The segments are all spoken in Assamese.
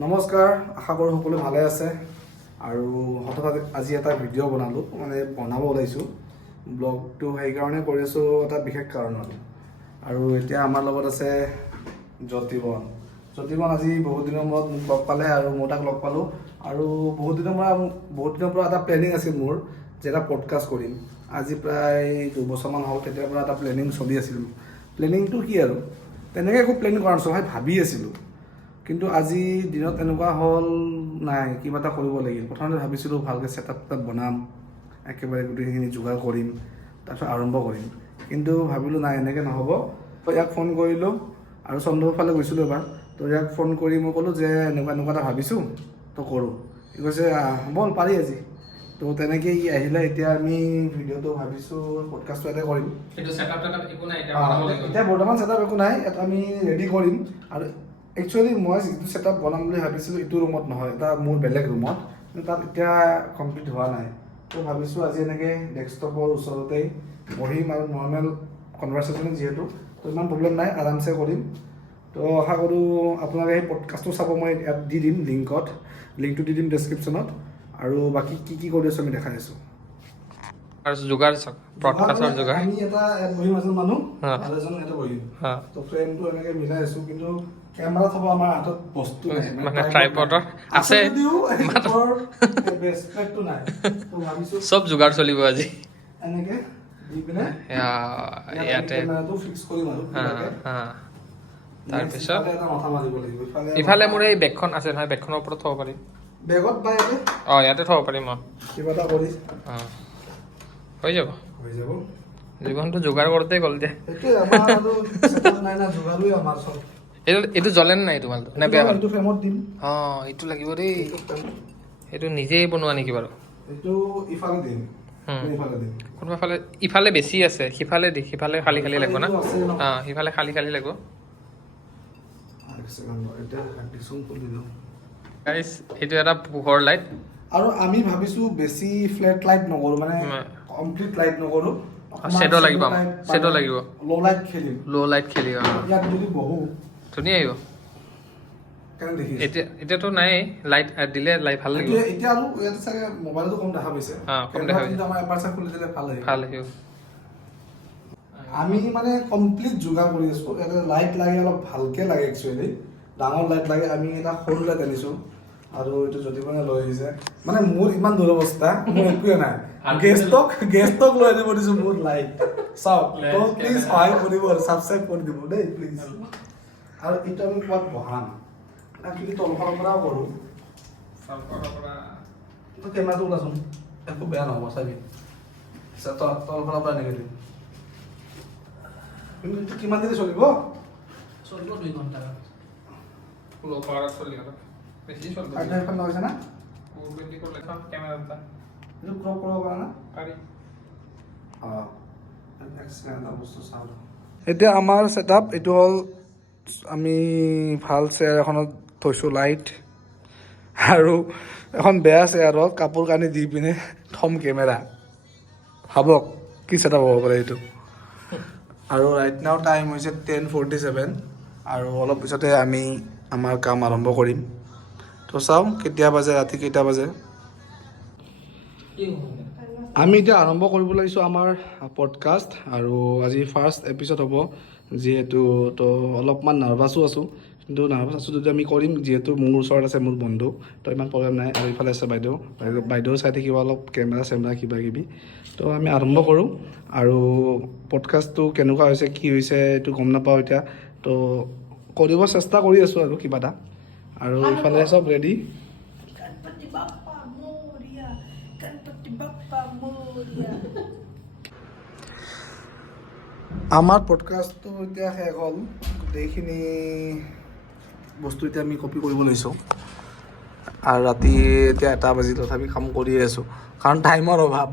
নমস্কাৰ, আশা কৰোঁ সকলো ভালে আছে আৰু হঠাৎ আজি এটা ভিডিঅ' বনালোঁ, মানে বনাব ওলাইছোঁ। ব্লগটো সেইকাৰণে কৰি আছোঁ এটা বিশেষ কাৰণত। আৰু এতিয়া আমাৰ লগত আছে জ্যোতিবন আজি বহুত দিনৰ মূৰত মোক লগ পালে আৰু মই তাক লগ পালোঁ। আৰু বহুত দিনৰ পৰা এটা প্লেনিং আছিল মোৰ যে এটা পডকাষ্ট কৰিম। আজি প্ৰায় 2 বছৰমান হ'ল, তেতিয়াৰ পৰা এটা প্লেনিং চলি আছিল। প্লেনিংটো কি আৰু তেনেকৈ একো প্লেনিং কৰা নাছিলোঁ, ভাবি আছিলোঁ। কিন্তু আজি দিনত এনেকুৱা হ'ল, নাই কিবা এটা কৰিব লাগিল। প্ৰথমতে ভাবিছিলোঁ ভালকৈ ছেটআপ বনাম, একেবাৰে গোটেইখিনি যোগাৰ কৰিম, তাৰপিছত আৰম্ভ কৰিম। কিন্তু ভাবিলোঁ নাই, এনেকৈ নহ'ব। ইয়াক ফোন কৰিলোঁ আৰু চন্দ্ৰৰ ফালে গৈছিলোঁ এবাৰ। তো ইয়াক ফোন কৰি মই ক'লোঁ যে এনেকুৱা এটা ভাবিছোঁ, তো কৰোঁ। সি কৈছে ব'ল পাৰি আজি। তো তেনেকৈ ই আহিলে। এতিয়া আমি ভিডিঅ'টো ভাবিছোঁ পডকাষ্টটো ইয়াতে কৰিম। এতিয়া বৰ্তমান ছেটআপ একো নাই, এটা আমি ৰেডি কৰিম। আৰু একচুৱেলি মই যিটো ছেটআপ বনাম বুলি ভাবিছিলোঁ এইটো ৰুমত নহয়, এটা মোৰ বেলেগ ৰুমত, কিন্তু তাত এতিয়া কমপ্লিট হোৱা নাই। তো ভাবিছোঁ আজি এনেকৈ ডেস্কটপৰ ওচৰতেই বহিম আৰু নৰ্মেল কনভাৰ্চেশ্যন, যিহেতু তো ইমান প্ৰব্লেম নাই, আৰামছে কৰিম। তো আশা কৰোঁ আপোনালোকে সেই পডকাষ্টটো চাব। মই ইয়াত দি দিম লিংকটো দি দিম ডেছক্ৰিপশ্যনত। আৰু বাকী কি কৰি আছোঁ আমি দেখাই আছোঁ। আমি এটা ইয়াত বহিম, এজন মানুহ আৰু এজন ইয়াতে বহিম। তো ফ্ৰেমটো এনেকৈ মিলাই আছোঁ, কিন্তু কেমেৰা থ'ব আমাৰ হাতত বস্তু নাই, মানে ট্ৰাইপডৰ আছে যদিও বেছটো নাই। তো ভাবিছোঁ চব যোগাৰ চলিব আজি। এনেকৈ দি পিনে ইয়াতে কেমেৰাটো ফিক্স কৰিম আৰু তাৰপিছত এটা মাথা মাৰিব লাগিব। ইফালে মোৰ এই বেগখন আছে নহয়, বেগখনৰ ওপৰত থ'ব পাৰিম। বেগত বা ইয়াতে ইয়াতে থ'ব পাৰিম। কিবা এটা কৰি হৈ যাব। জীৱনটো যোগাৰ কৰোঁতে গ'ল যে। সেইটোৱে আমাৰ আৰু setup নাই না, যোগাৰোৱে আমাৰ চব। এইটো জ্বলে নাই তোমালোক নে বেয়া হ'ল? এইটো ফ্ৰেমত দিম। এইটো লাগিব দেই। এইটো নিজেই বনোৱা নেকি বাৰু? এইটো ইফালে দিম, ইফালে দিম। কোনোবা ফালে ইফালে বেছি আছে, সিফালে সিফালে খালী লাগিব না? সিফালে খালী লাগিব। গাইছ, এইটো এটা পোহৰ লাইট। আৰু আমি ভাবিছোঁ বেছি ফ্লেট লাইট নকৰোঁ, মানে কমপ্লিট লাইট নকৰোঁ। শ্বেডো লাগিব, শ্বেডো লাগিব। ল' লাইট খেলিম। ইয়াত যদি বহোঁ ধুনীয়া আহিব। এতিয়াতো নাই লাইট দিলে ভাল লাগিব। এতিয়া আৰু ইয়াতে চাগে মোবাইলটো কম দেখা পাইছে। আমাৰ এপাৰ্চাৰ খুলি দিলে ভাল আহিব। আমি মানে কমপ্লিট যোগাৰ কৰি আছোঁ। ইয়াতে লাইট লাগে, অলপ ভালকৈ লাগে একচুৱেলি, ডাঙৰ লাইট লাগে। আমি এটা সৰু লাইট আনিছোঁ আৰু এইটো যদি মানে লৈ আহিছে। মানে মোৰ ইমান দুৰৱস্থা, মোৰ একোৱে নাই। গেষ্টক লৈ আনিব দিছোঁ মোৰ লাইট। চাওক, প্লিজ সহায় কৰিব আৰু ছাবস্ক্ৰাইব কৰি দিব দেই প্লিজ। আৰু এইটো আমি ক'ৰবাত বহাম, যদি তলফালৰ পৰাও কৰোঁ। কেমেৰাটো ওলাচোন, একো বেয়া নহ'ব চাবি। তলফালৰ পৰা এনেকৈ দিম। কিন্তু এইটো কিমান দেৰি চলিব? 2 ঘণ্টা। এতিয়া আমাৰ ছেটআপ এইটো হ'ল, আমি ভাল চেয়াৰ এখনত থৈছোঁ লাইট, আৰু এখন বেয়া চেয়াৰত কাপোৰ কানি দি পিনে থ'ম কেমেৰা। ভাবক কি ছেটআপ হ'ব পাৰে এইটো। আৰু ৰাইট নাও টাইম হৈছে 10:47, আৰু অলপ পিছতে আমি আমাৰ কাম আৰম্ভ কৰিম। তো চাওঁ কেতিয়া বাজে, ৰাতি কেইটা বাজে। আমি এতিয়া আৰম্ভ কৰিব লাগিছোঁ আমাৰ পডকাষ্ট, আৰু আজি ফাৰ্ষ্ট এপিছড হ'ব। যিহেতু তো অলপমান নাৰ্ভাছো আছোঁ, কিন্তু যদি আমি কৰিম, যিহেতু মোৰ ওচৰত আছে মোৰ বন্ধু, তো ইমান প্ৰব্লেম নাই। আৰু ইফালে আছে বাইদেউ চাই থাকিব অলপ, কেমেৰা কিবা কিবি। তো আমি আৰম্ভ কৰোঁ। আৰু পডকাষ্টটো কেনেকুৱা হৈছে, কি হৈছে এইটো গম নাপাওঁ এতিয়া। তো কৰিব চেষ্টা কৰি আছোঁ আৰু কিবা এটা। আৰু ইফালে চব ৰেডি। আমাৰ পডকাষ্টটো এতিয়া শেষ হ'ল। গোটেইখিনি বস্তু এতিয়া আমি কপি কৰিব লৈছোঁ। আৰু ৰাতি এতিয়া 1 বাজিল, তথাপি কাম কৰিয়ে আছোঁ, কাৰণ টাইমৰ অভাৱ।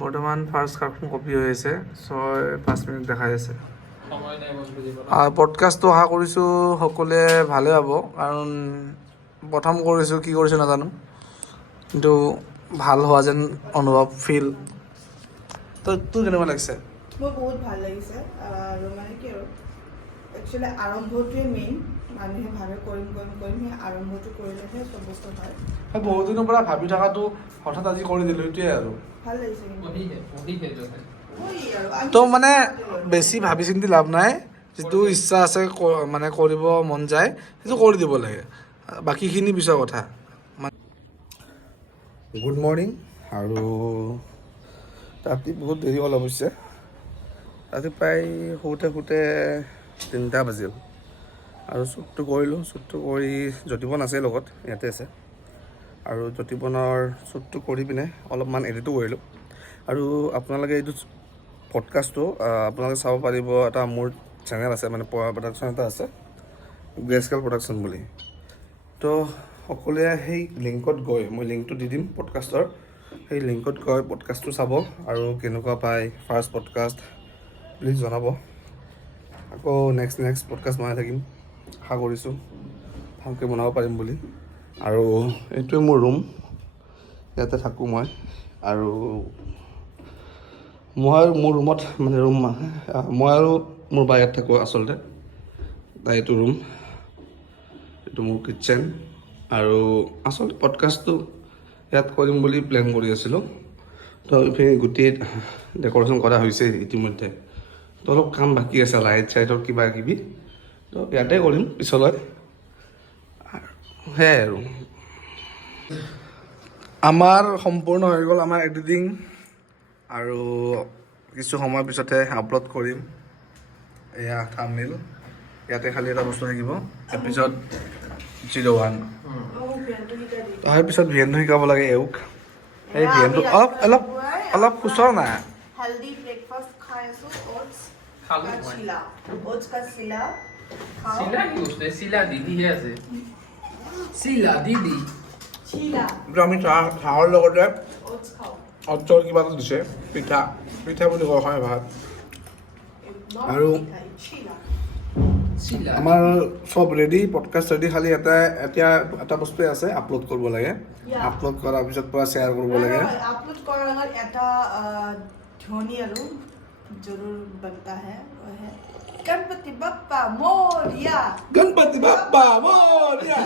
বৰ্তমান ফাৰ্ষ্ট কাৰ্ডখন কপি হৈ আছে, 6-5 মিনিট দেখাই আছে। আৰু পডকাষ্টটো আশা কৰিছোঁ সকলোৱে ভালে পাব, কাৰণ প্ৰথম কৰিছোঁ, কি কৰিছোঁ নাজানো, কিন্তু ভাল হোৱা যেন অনুভৱ ফিল। তোৰ কেনেকুৱা লাগিছে? মোৰ বহুত ভাল লাগিছে। আৰু মানে কি আৰু একচুৱেলি আৰম্ভটোৱে মেইন, মানুহে ভাবে কৰিম সেই আৰম্ভটো কৰিলেহে চব বস্তু হয়। বহুত দিনৰ পৰা ভাবি থকাটো হঠাৎ আজি কৰি দিলোঁ, সেইটোৱে আৰু। ভাল লাগিছে কিন্তু। আৰু তো মানে বেছি ভাবি চিন্তি লাভ নাই, যিটো ইচ্ছা আছে মানে কৰিব মন যায় সেইটো কৰি দিব লাগে, বাকীখিনি পিছৰ কথা। Good morning. আৰু ৰাতি বহুত দেৰি হ'ল অৱশ্যে, ৰাতি প্ৰায় শুওঁতে 3টা বাজিল। আৰু শ্বুটটো কৰিলোঁ, শ্বুটটো কৰি যতিপন আছে লগত, ইয়াতে আছে। আৰু যতিপনৰ শ্বুটটো কৰি পিনে অলপমান এডিটো কৰিলোঁ। আৰু আপোনালোকে এইটো পডকাষ্টটো আপোনালোকে চাব পাৰিব, এটা মোৰ চেনেল আছে, মানে প্ৰডাকশ্যন এটা আছে, গ্ৰেস্কেল প্ৰডাকশ্যন বুলি। তো সকলোৱে সেই লিংকত গৈ, মই লিংকটো দি দিম পডকাষ্টৰ, সেই লিংকত গৈ পডকাষ্টটো চাব আৰু কেনেকুৱা পায় ফাৰ্ষ্ট পডকাষ্ট প্লিজ জনাব। আকৌ নেক্সট পডকাষ্ট বনাই থাকিম, আশা কৰিছোঁ ভালকৈ বনাব পাৰিম বুলি। আৰু এইটোৱে মোৰ ৰুম, ইয়াতে থাকোঁ মই। আৰু মোৰ ৰুমত মানে মই আৰু মোৰ বা ইয়াত থাকোঁ আচলতে। এইটো ৰুম, এইটো মোৰ কিটচেন। আৰু আচলতে পডকাষ্টটো ইয়াত কৰিম বুলি প্লেন কৰি আছিলোঁ। তো এইখিনি গোটেই ডেক'ৰেশ্যন কৰা হৈছে ইতিমধ্যে। তো অলপ কাম বাকী আছে, লাইট চাইটৰ কিবা কিবি, তো ইয়াতে কৰিম পিছলৈ। সেয়াই আৰু আমাৰ সম্পূৰ্ণ হৈ গ'ল আমাৰ এডিটিং, আৰু কিছু সময়ৰ পিছতে আপলোড কৰিম। এয়া থাম্বনেইল, ইয়াতে খালি এটা বস্তু থাকিব, এপিছড 01। তাৰপিছত ভিয়েনটো শিকাব লাগে এওঁক। এই ভিয়েনটো অলপ খুচৰ না। হেল্ডি ব্ৰেকফাষ্ট খাই আছো, ওটছ খালো কা মই। চিলা, ওটছ কা চিলা খাও। চিলা কি বস্তু? চিলা দিদিহে আছে। চিলা দিদি। চিলা কিন্তু আমি চাহৰ লগতে ওটছ খাও। অঞ্চল কিবা এটা দিছে, পিঠা বুলি কয় অসমীয়া ভাষাত। আৰু চিলা চিলা আমাৰ চব ৰেডি, পডকাষ্ট ৰেডি, খালি এতিয়া এটা বস্তুৱে আছে, আপলোড কৰিব লাগে। আপলোড কৰাৰ পিছত পৰা শ্বেয়াৰ কৰিব লাগে। আপলোড কৰাৰ আগত এটা ধ্বনি আৰু জৰুৰ बनता है, वो है गणपति बप्पा मोरिया। গণপতি বাপ্পা মোৰিয়া।